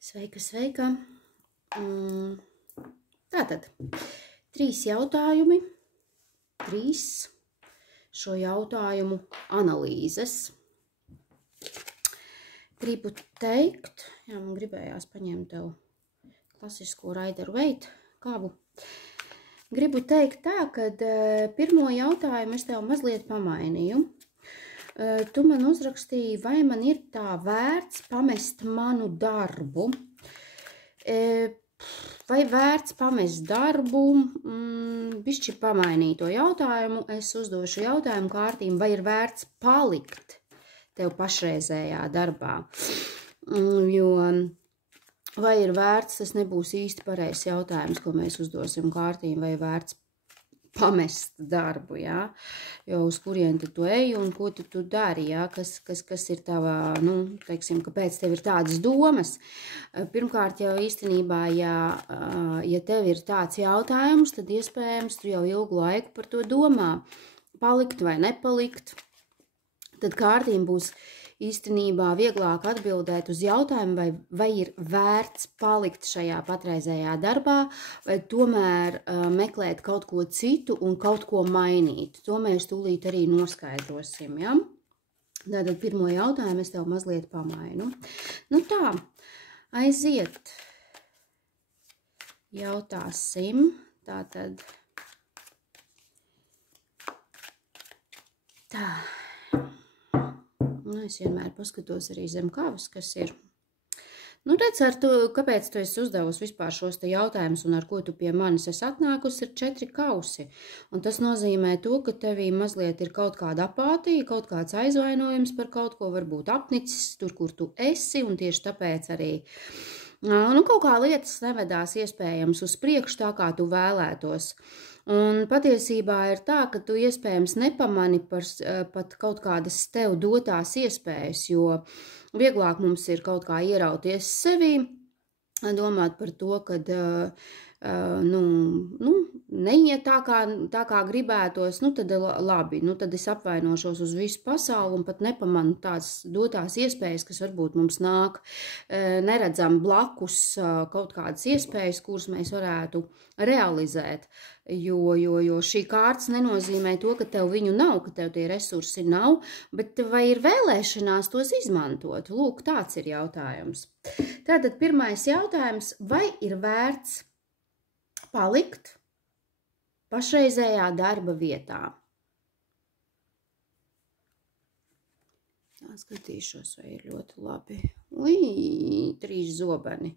Sveika, sveika. Tātad, 3 jautājumi, 3 šo jautājumu analīzes. Gribu teikt, man gribējās paņemt tev klasisko Rider Waite kabu. Gribu teikt tā, ka pirmo jautājumu es tev mazliet pamainīju. Tu man uzrakstīji, vai man ir tā vērts pamest manu darbu. Vai vērts pamest darbu? Bišķi pamainīju to jautājumu. Es uzdošu jautājumu kārtīm, vai ir vērts palikt tev pašreizējā darbā. Jo vai ir vērts, tas nebūs īsti pareizs jautājums, ko mēs uzdosim kārtīm, vai vērts pamest darbu, jā, jo uz kurien tu ej un ko tu dari, jā, kas ir tava, teiksim, kāpēc tev ir tādas domas. Pirmkārt jau īstenībā, ja tev ir tāds jautājums, tad iespējams tu jau ilgu laiku par to domā, palikt vai nepalikt, tad kārtīm būs īstenībā vieglāk atbildēt uz jautājumu, vai ir vērts palikt šajā patreizējā darbā, vai tomēr meklēt kaut ko citu un kaut ko mainīt. To mēs tūlīt arī noskaidrosim, ja? Tātad pirmo jautājumu es tev mazliet pamainu. Nu tā, aiziet. Jautāsim. Tātad. Tā. Es vienmēr paskatos arī zem kavas, kas ir. Redz, kāpēc tu esi uzdevusi vispār šos te jautājumus un ar ko tu pie manis esi atnākusi, ir 4 kausi. Un tas nozīmē to, ka tevī mazliet ir kaut kāda apātija, kaut kāds aizvainojums par kaut ko, varbūt apnicis tur, kur tu esi, un tieši tāpēc arī kaut kā lietas nevedās iespējams uz priekšu tā, kā tu vēlētos. Un patiesībā ir tā, ka tu iespējams nepamani pat kaut kādas tev dotās iespējas, jo vieglāk mums ir kaut kā ierauties sevī, domāt par to, ka neiet tā kā gribētos, tad labi, tad es apvainošos uz visu pasauli un pat nepamanu tās dotās iespējas, kas varbūt mums nāk, neredzam blakus kaut kādas iespējas, kuras mēs varētu realizēt, jo šī kārtas nenozīmē to, ka tev viņu nav, ka tev tie resursi nav, bet vai ir vēlēšanās tos izmantot? Lūk, tāds ir jautājums. Tātad pirmais jautājums, vai ir vērts palikt pašreizējā darba vietā? Skatīšos, vai ir ļoti labi. 3 zobeni.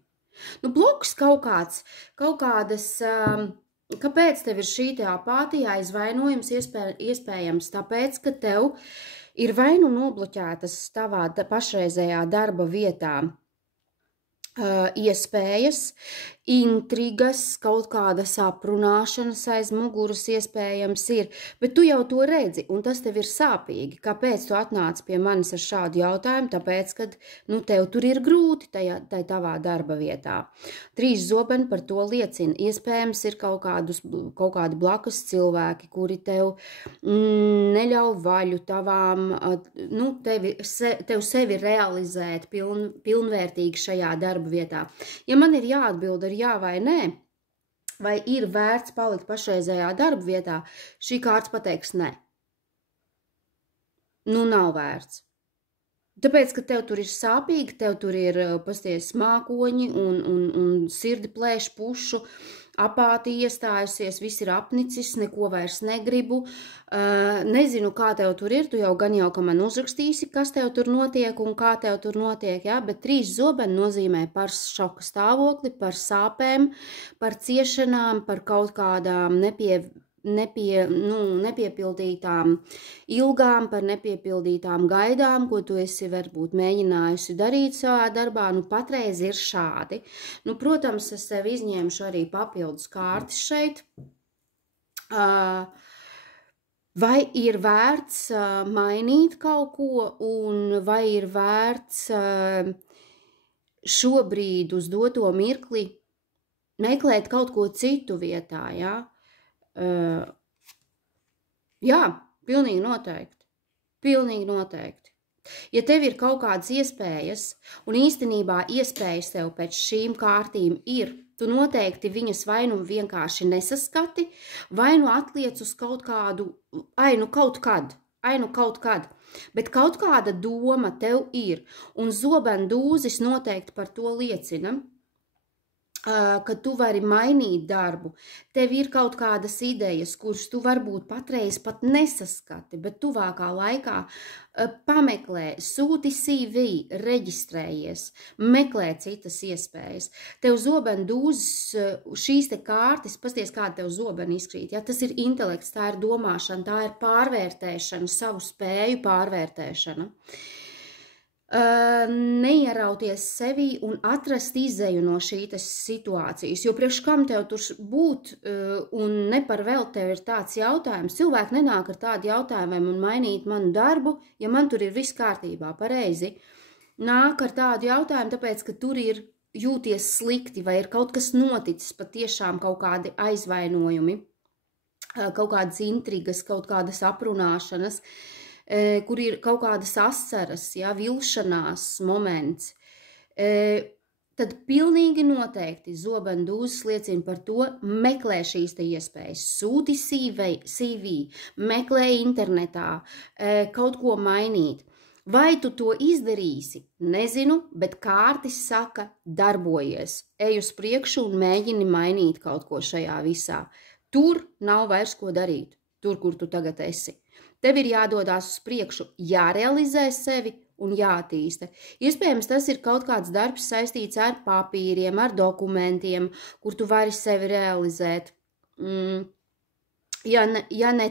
Bloks kaut kādas, kāpēc tev ir šī te apātija, aizvainojums, iespējams tāpēc, ka tev ir vai nobloķētas tavā pašreizējā darba vietā iespējas, intrigas, kaut kādas aprunāšanas aiz muguras iespējams ir, bet tu jau to redzi, un tas tev ir sāpīgi. Kāpēc tu atnāc pie manis ar šādu jautājumu? Tāpēc, kad tev tur ir grūti tajā tavā darba vietā. 3 zobeni par to liecina. Iespējams ir kaut kādi blakus cilvēki, kuri tev neļauj vaļu tavām, tev sevi realizēt pilnvērtīgi šajā darba vietā. Ja man ir jāatbild ar jā vai nē, vai ir vērts palikt pašreizējā darba vietā, šī kārts pateiks nē. Nav vērts. Tāpēc, ka tev tur ir sāpīgi, tev tur ir pasties mākoņi un sirdi plēš pušu, apātija iestājusies, viss ir apnicis, neko vairs negribu. Nezinu, kā tev tur ir, tu jau ka man uzrakstīsi, kas tev tur notiek un kā tev tur notiek, jā, bet 3 zobeni nozīmē par šoka stāvokli, par sāpēm, par ciešanām, par kaut kādām nepiepildītām ilgām, par nepiepildītām gaidām, ko tu esi varbūt mēģinājusi darīt savā darbā, patreiz ir šādi. Protams, es tev izņēmušu arī papildus kārtas šeit. Vai ir vērts mainīt kaut ko, un vai ir vērts šobrīd uz doto mirkli meklēt kaut ko citu vietā, jā? Jā, pilnīgi noteikti. Pilnīgi noteikti. Ja tev ir kaut kādas iespējas, un īstenībā iespējas tev pēc šīm kārtīm ir, tu noteikti viņas vai nu vienkārši nesaskati, vai nu atliec uz kaut kādu, kaut kad, bet kaut kāda doma tev ir, un zobendūzis noteikti par to liecina, ka tu vari mainīt darbu. Tev ir kaut kādas idejas, kuras tu varbūt patreiz pat nesaskati, bet tuvākā laikā pameklē, sūti CV, reģistrējies, meklē citas iespējas. Tev zobendūzis, šīs te kārtas, pasties, kāda tev zobeni izkrīt. Ja? Tas ir intelekts, tā ir domāšana, tā ir pārvērtēšana, savu spēju pārvērtēšana. Neierauties sevi un atrast izēju no šīs situācijas, jo priekš kam tev tur būt un ne par vēl tev ir tāds jautājums. Cilvēki nenāk ar tādu jautājumu, vai man mainīt manu darbu, ja man tur ir viss kārtībā, pareizi. Nāk ar tādu jautājumu, tāpēc, ka tur ir jūties slikti, vai ir kaut kas noticis, patiešām kaut kādi aizvainojumi, kaut kādas intrigas, kaut kādas aprunāšanas, kur ir kaut kādas asaras, ja, vilšanās moments, tad pilnīgi noteikti zobendūzis liecina par to, meklē šīs te iespējas, sūti CV, meklē internetā, kaut ko mainīt. Vai tu to izdarīsi? Nezinu, bet kārtis saka, darbojies, ej uz priekšu un mēģini mainīt kaut ko šajā visā. Tur nav vairs ko darīt, tur, kur tu tagad esi. Tev ir jādodās uz priekšu, jārealizē sevi un jātīsta. Iespējams, tas ir kaut kāds darbs saistīts ar papīriem, ar dokumentiem, kur tu vari sevi realizēt. Ja ne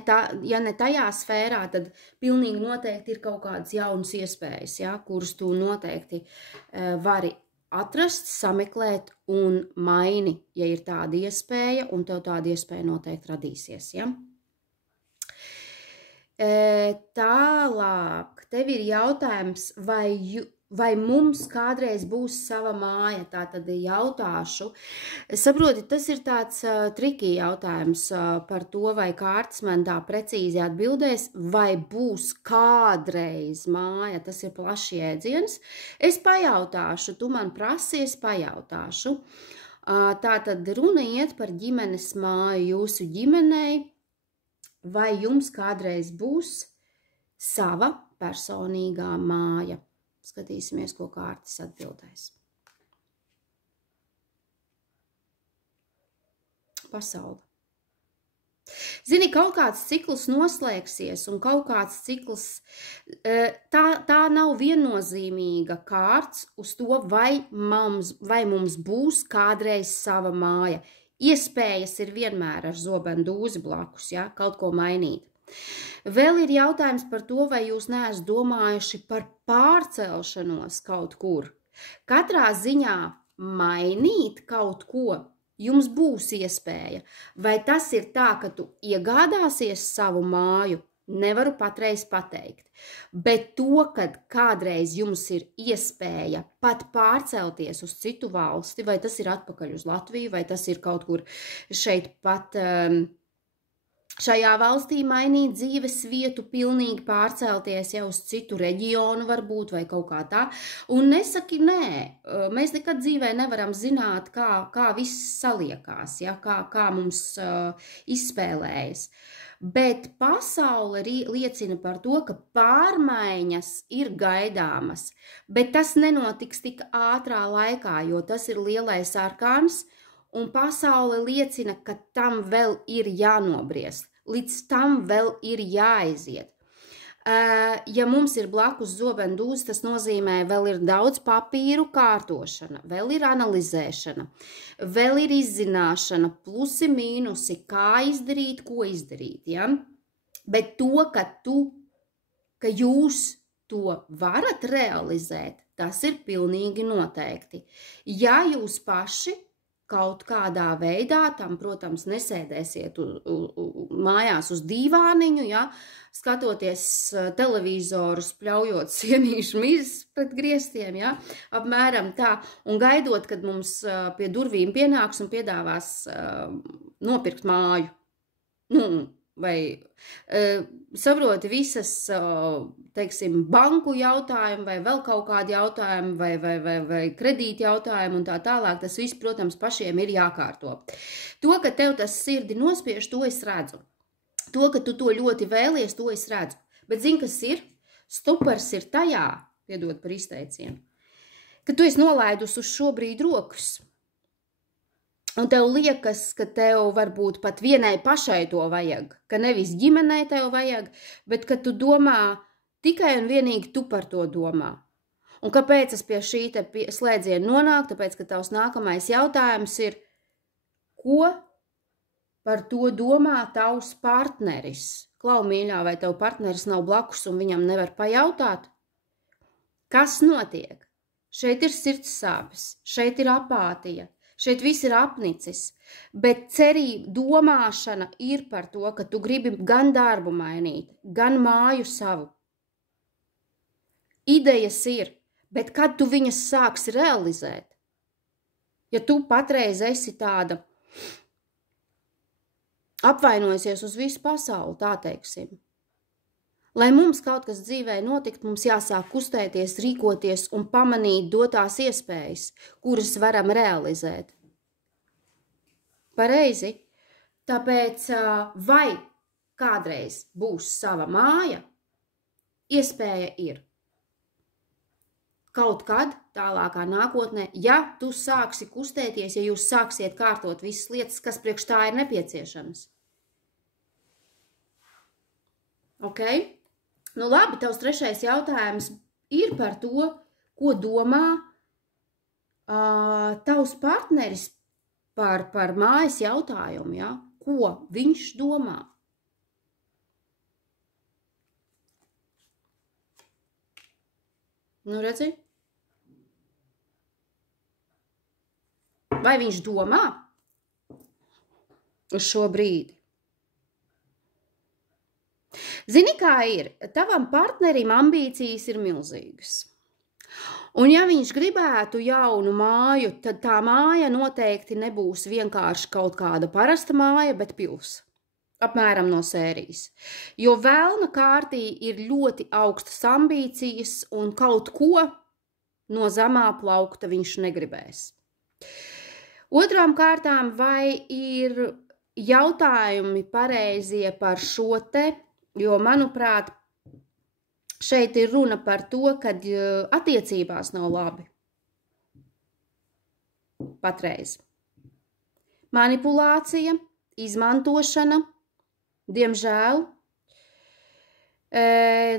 tajā sfērā, tad pilnīgi noteikti ir kaut kādas jaunas iespējas, ja, kuras tu noteikti vari atrast, sameklēt un maini, ja ir tāda iespēja, un tev tāda iespēja noteikti radīsies, ja. Tālāk, tev ir jautājums, vai mums kādreiz būs sava māja, tā tad jautāšu. Saproti, tas ir tāds trikī jautājums par to, vai kārtas man tā precīzi atbildēs, vai būs kādreiz māja, tas ir plašs jēdziens. Es pajautāšu, tu man prasi, es pajautāšu. Tā tad runa iet par ģimenes māju jūsu ģimenei. Vai jums kādreiz būs sava personīgā māja? Skatīsimies, ko kārtas atbildēs. Pasaule. Zini, kaut kāds cikls noslēgsies un kaut kāds cikls, tā nav viennozīmīga kārts uz to, vai mums būs kādreiz sava māja. Iespējas ir vienmēr ar zobendūzi blakus, ja, kaut ko mainīt. Vēl ir jautājums par to, vai jūs neesat domājuši par pārcelšanos kaut kur. Katrā ziņā mainīt kaut ko jums būs iespēja. Vai tas ir tā, ka tu iegādāsies savu māju? Nevaru patreiz pateikt, bet to, kad kādreiz jums ir iespēja pat pārcelties uz citu valsti, vai tas ir atpakaļ uz Latviju, vai tas ir kaut kur šeit pat šajā valstī mainīt dzīves vietu, pilnīgi pārcelties jau uz citu reģionu varbūt, vai kaut kā tā. Un nesaki nē, mēs nekad dzīvē nevaram zināt, kā viss saliekās, ja, kā mums izspēlējas. Bet pasaule liecina par to, ka pārmaiņas ir gaidāmas, bet tas nenotiks tik ātrā laikā, jo tas ir lielais arkāns, un pasaule liecina, ka tam vēl ir jānobriest, līdz tam vēl ir jāaiziet. Ja mums ir blakus zobendūze, tas nozīmē, vēl ir daudz papīru kārtošana, vēl ir analizēšana, vēl ir izzināšana, plusi, mīnusi, kā izdarīt, ko izdarīt. Ja? Bet to, ka jūs to varat realizēt, tas ir pilnīgi noteikti. Ja jūs paši kaut kādā veidā, tam, protams, nesēdēsiet mājās uz dīvāniņu, ja, skatoties televizoru, spļaujot sienīšu mizas pret griestiem, ja, apmēram tā, un gaidot, kad mums pie durvīm pienāks un piedāvās nopirkt māju. Vai saproti visas, teiksim, banku jautājumi vai vēl kaut kādi jautājumi vai kredīti jautājumi un tā tālāk, tas viss, protams, pašiem ir jākārto. To, ka tev tas sirdi nospiež, to es redzu. To, ka tu to ļoti vēlies, to es redzu. Bet zini, kas ir? Stupars ir tajā, piedod par izteicienu, ka tu esi nolaidus uz šo brīdi rokas. Un tev liekas, ka tev varbūt pat vienai pašai to vajag, ka nevis ģimenei tev vajag, bet ka tu domā, tikai un vienīgi tu par to domā. Un kāpēc es pie šī te slēdziena nonāku? Tāpēc, ka tavs nākamais jautājums ir, ko par to domā tavs partneris? Klau, mīļā, vai tev partneris nav blakus un viņam nevar pajautāt? Kas notiek? Šeit ir sirds sāpes, šeit ir apātija. Šeit viss ir apnicis, bet cerība, domāšana ir par to, ka tu gribi gan darbu mainīt, gan māju savu. Idejas ir, bet kad tu viņas sāksi realizēt? Ja tu patreiz esi tāda apvainojusies uz visu pasauli, tā teiksim. Lai mums kaut kas dzīvē notikt, mums jāsāk kustēties, rīkoties un pamanīt dotās iespējas, kuras varam realizēt. Pareizi, tāpēc vai kādreiz būs sava māja, iespēja ir. Kaut kad tālākā nākotnē, ja tu sāksi kustēties, ja jūs sāksiet kārtot visas lietas, kas priekš tā ir nepieciešamas. Ok? Nu labi, tavs trešais jautājums ir par to, ko domā tavs partneris par mājas jautājumu, ja? Ko viņš domā? Nu redzi? Vai viņš domā uz šo brīdi? Zini, kā ir? Tavam partnerim ambīcijas ir milzīgas. Un ja viņš gribētu jaunu māju, tad tā māja noteikti nebūs vienkārši kaut kāda parasta māja, bet pils. Apmēram no sērijas. Jo velna kārtī ir ļoti augstas ambīcijas un kaut ko no zemā plaukta viņš negribēs. Otrām kārtām, vai ir jautājumi pareizie par šo te, jo, manuprāt, šeit ir runa par to, kad attiecībās nav labi. Patreiz. Manipulācija, izmantošana, diemžēl.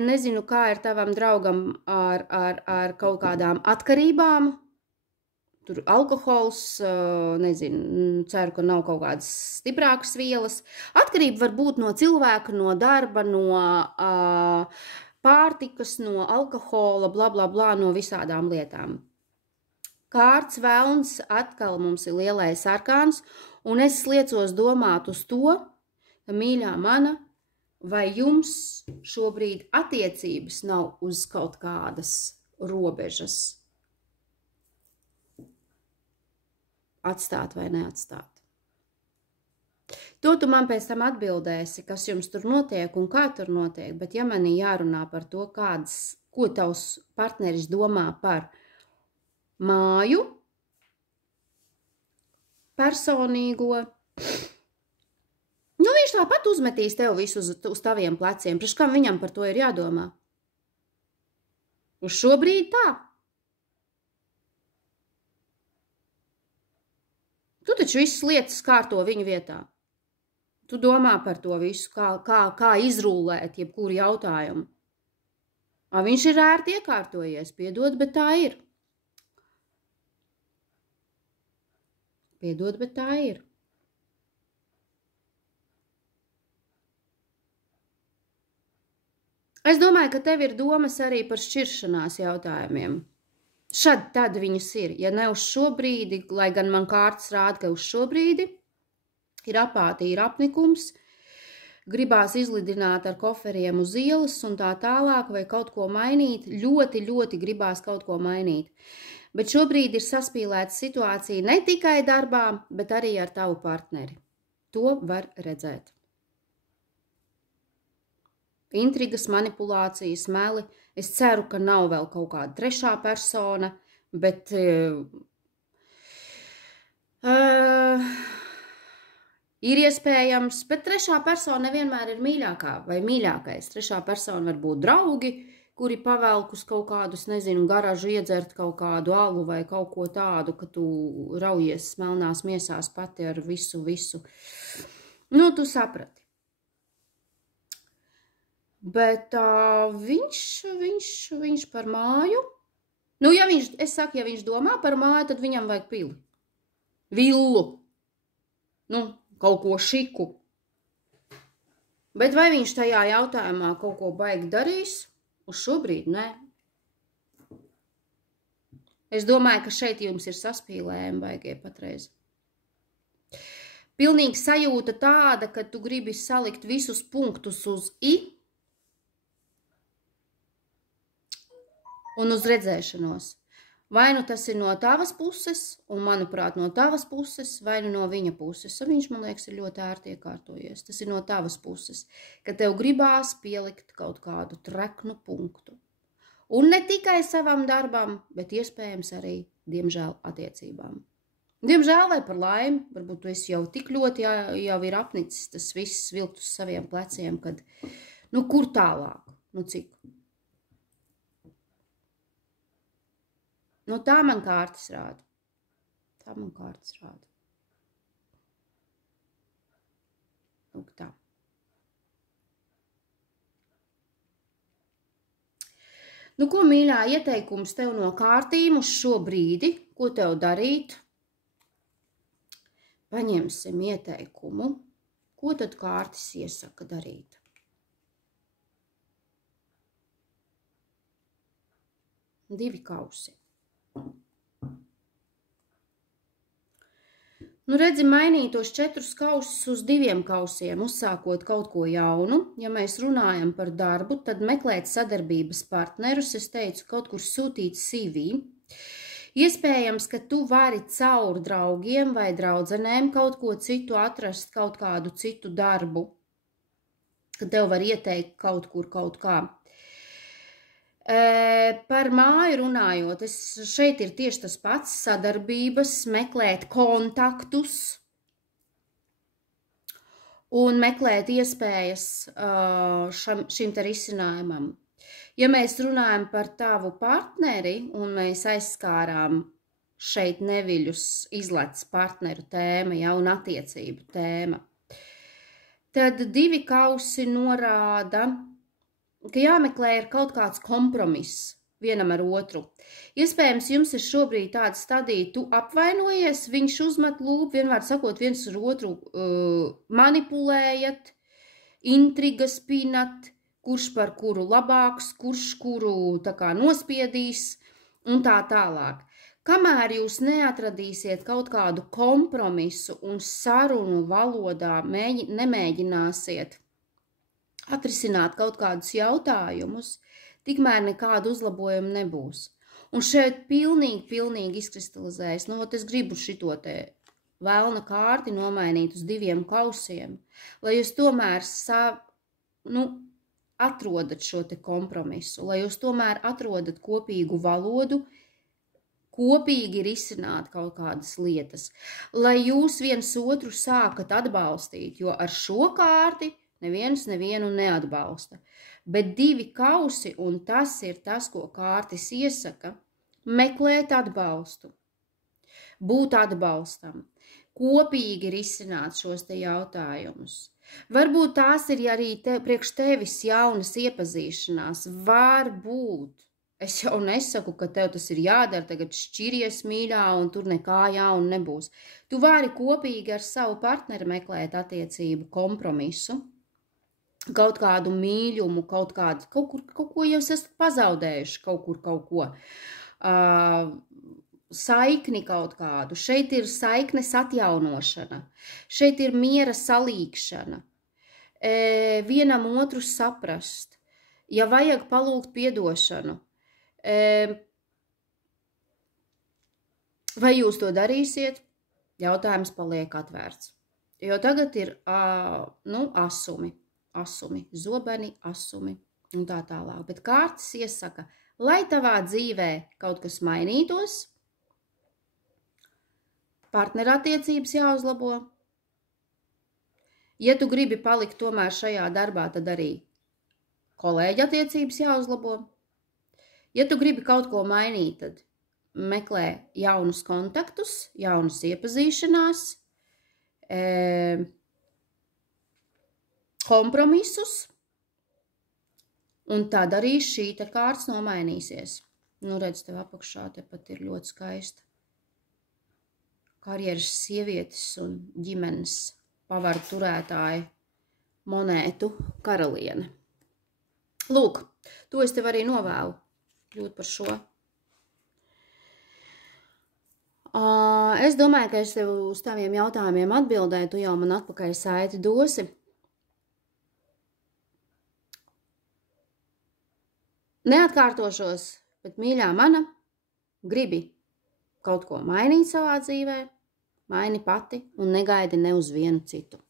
Nezinu, kā ir tavam draugam ar kaut kādām atkarībām. Tur alkohols, nezinu, ceru, ka nav kaut kādas stiprākas vielas. Atkarība var būt no cilvēka, no darba, no pārtikas, no alkohola, bla, bla, bla, no visādām lietām. Kārts velns atkal mums ir lielais arkāns, un es liecos domāt uz to, ka, mīļā mana, vai jums šobrīd attiecības nav uz kaut kādas robežas? Atstāt vai neatstāt. To tu man pēc tam atbildēsi, kas jums tur notiek un kā tur notiek, bet ja manī jārunā par to, ko tavs partneris domā par māju, personīgo, nu viņš tāpat uzmetīs tev visu uz taviem pleciem, priekš kam viņam par to ir jādomā? Uz šo brīdi tā. Tu taču visas lietas kārto viņu vietā. Tu domā par to visu, kā izrūlēt jebkuru jautājumu. Viņš ir ērti iekārtojies, piedod, bet tā ir. Piedod, bet tā ir. Es domāju, ka tev ir domas arī par šķiršanās jautājumiem. Šad tad viņas ir, ja ne uz šo brīdi, lai gan man kārtas rāda, ka uz šo brīdi ir apātija, ir apnikums, gribās izlidināt ar koferiem uz ielas un tā tālāk, vai kaut ko mainīt, ļoti, ļoti gribās kaut ko mainīt. Bet šobrīd ir saspīlēta situācija ne tikai darbā, bet arī ar tavu partneri. To var redzēt. intrigas, manipulācijas, meli. Es ceru, ka nav vēl kaut kāda trešā persona, bet ir iespējams, bet trešā persona nevienmēr ir mīļākā vai mīļākais. Trešā persona var būt draugi, kuri pavelk uz kaut kādus, nezinu, garažu iedzert kaut kādu alu vai kaut ko tādu, ka tu raujies smelnās miesās pati ar visu. Nu, tu saprati. Bet viņš par māju. Nu, es saku, ja viņš domā par māju, tad viņam vajag pili. Villu. Nu, kaut ko šiku. Bet vai viņš tajā jautājumā kaut ko baigi darīs? Uz šobrīd, nē. Es domāju, ka šeit jums ir saspīlējumi baigie patreiz. Pilnīgi sajūta tāda, ka tu gribi salikt visus punktus uz i un uz redzēšanos. Vai nu tas ir no tavas puses, un, manuprāt, no tavas puses, vai nu no viņa puses. Un viņš, man liekas, ir ļoti ērti iekārtojies. Tas ir no tavas puses, ka tev gribās pielikt kaut kādu treknu punktu. Un ne tikai savam darbam, bet iespējams arī, diemžēl, attiecībām. Diemžēl vai par laimi, varbūt tu esi jau tik ļoti jau ir apnicis tas viss vilkt uz saviem pleciem, kad, nu, kur tālāk, nu, cik? Nu, tā man kārtas rāda. Tā man kārtas rāda. Lūk tā. Nu, ko, mīļā, ieteikums tev no kārtīm uz šo brīdi? Ko tev darīt? Paņemsim ieteikumu. Ko tad kārtas iesaka darīt? Divi kausi. Nu, redzi, mainīt tos 4 kausus uz 2 kausiem, uzsākot kaut ko jaunu. Ja mēs runājam par darbu, tad meklēt sadarbības partnerus, es teicu, kaut kur sūtīt CV. Iespējams, ka tu vari caur draugiem vai draudzenēm kaut ko citu atrast, kaut kādu citu darbu, ka tev var ieteikt kaut kur kaut kā. Par māju runājot, šeit ir tieši tas pats sadarbības, meklēt kontaktus un meklēt iespējas šim te risinājumam. Ja mēs runājam par tavu partneri un mēs aizskārām šeit neviļus izlec partneru tēma, ja, un attiecību tēma, tad 2 kausi norāda, ka jāmeklē ir kaut kāds kompromiss vienam ar otru. Iespējams, jums ir šobrīd tāda stadija, tu apvainojies, viņš uzmet lūpu, vienmēr sakot viens ar otru manipulējat, intrigas pinat, kurš par kuru labāks, kurš kuru tā kā nospiedīs un tā tālāk. Kamēr jūs neatradīsiet kaut kādu kompromisu un sarunu valodā nemēģināsiet atrisināt kaut kādus jautājumus, tikmēr nekādu uzlabojumu nebūs. Un šeit pilnīgi izkristalizējas. Nu, es gribu šito te vēlna kārti nomainīt uz 2 kausiem, lai jūs tomēr atrodat šo te kompromisu, lai jūs tomēr atrodat kopīgu valodu, kopīgi risināt kaut kādas lietas, lai jūs viens otru sākat atbalstīt, jo ar šo kārti neviens nevienu neatbalsta. Bet 2 kausi, un tas ir tas, ko kārtis iesaka, meklēt atbalstu, būt atbalstam, kopīgi risināt šos te jautājumus. Varbūt tās ir arī priekš tevis jaunas iepazīšanās. Varbūt. Es jau nesaku, ka tev tas ir jādara, tagad šķiries mīļā un tur nekā jauna nebūs. Tu vari kopīgi ar savu partneri meklēt attiecību kompromisu, kaut kādu mīļumu, kaut ko jūs esat pazaudējuši, kaut ko, saikni kaut kādu. Šeit ir saiknes atjaunošana, šeit ir miera salīkšana, vienam otru saprast, ja vajag palūgt piedošanu. Vai jūs to darīsiet? Jautājums paliek atvērts, jo tagad ir, asumi. asumi, zobeni, asumi un tā tālāk. Bet kārtas iesaka, lai tavā dzīvē kaut kas mainītos, partnerattiecības jāuzlabo. Ja tu gribi palikt tomēr šajā darbā, tad arī kolēģi attiecības jāuzlabo. Ja tu gribi kaut ko mainīt, tad meklē jaunus kontaktus, jaunas iepazīšanās, kompromisus, un tad arī šī te kārts nomainīsies. Nu, redz, tev apakšā tepat ir ļoti skaista karjeras sievietes un ģimenes pavaru turētāja monētu karaliene. Lūk, to es tev arī novēlu kļūt par šo. Es domāju, ka es tev uz taviem jautājumiem atbildēju, tu jau man atpakaļ saiti dosi. Neatkārtošos, bet mīļā mana, gribi kaut ko mainīt savā dzīvē, maini pati un negaidi ne uz vienu citu.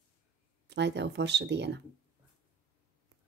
Lai tev forša diena!